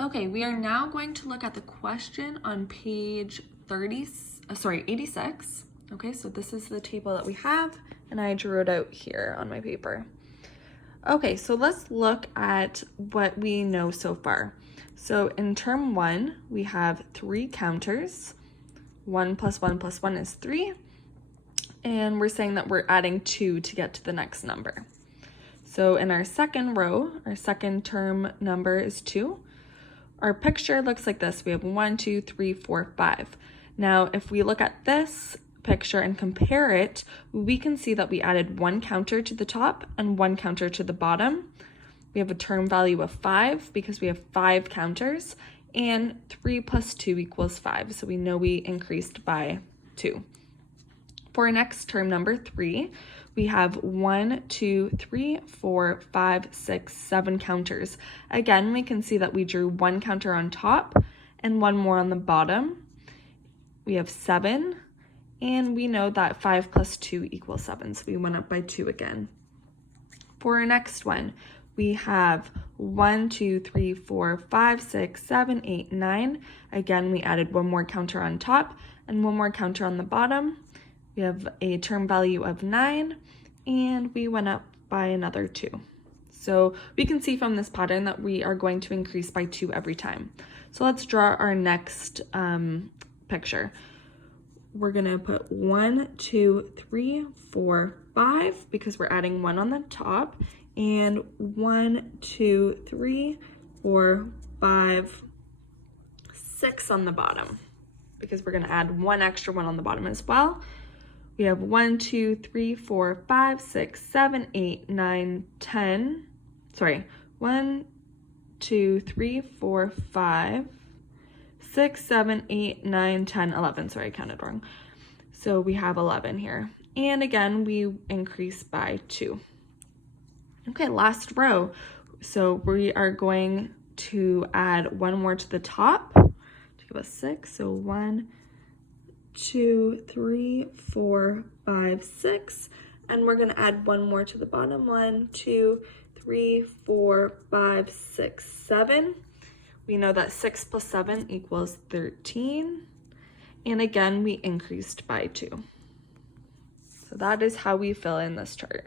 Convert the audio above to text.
Okay, we are now going to look at the question on page 86. Okay, so this is the table that we have, and I drew it out here on my paper. Okay, so let's look at what we know so far. So in term 1, we have 3 counters. 1 plus 1 plus 1 is 3. And we're saying that we're adding 2 to get to the next number. So in our second row, our second term number is 2. Our picture looks like this. We have 1, 2, 3, 4, 5. Now, if we look at this picture and compare it, we can see that we added 1 counter to the top and 1 counter to the bottom. We have a term value of 5 because we have 5 counters, and 3 plus 2 equals 5. So we know we increased by 2. For our next term number 3, we have 1, 2, 3, 4, 5, 6, 7 counters. Again, we can see that we drew 1 counter on top and 1 more on the bottom. We have 7, and we know that 5 plus 2 equals 7, so we went up by 2 again. For our next one, we have 1, 2, 3, 4, 5, 6, 7, 8, 9. Again, we added 1 more counter on top and 1 more counter on the bottom. We have a term value of 9, and we went up by another 2. So we can see from this pattern that we are going to increase by 2 every time. So let's draw our next picture. We're gonna put 1, 2, 3, 4, 5 because we're adding 1 on the top, and 1, 2, 3, 4, 5, 6 on the bottom because we're gonna add 1 extra 1 on the bottom as well. We have 1, 2, 3, 4, 5, 6, 7, 8, 9, 10. Sorry, 1, 2, 3, 4, 5, 6, 7, 8, 9, 10, 11. Sorry, I counted wrong. So we have 11 here. And again, we increase by 2. Okay, last row. So we are going to add 1 more to the top to give us 6. So 1, 2, 3, 4, 5, 6, and we're going to add 1 more to the bottom. 1, 2, 3, 4, 5, 6, 7. We know that 6 plus 7 equals 13, and again we increased by 2. So that is how we fill in this chart.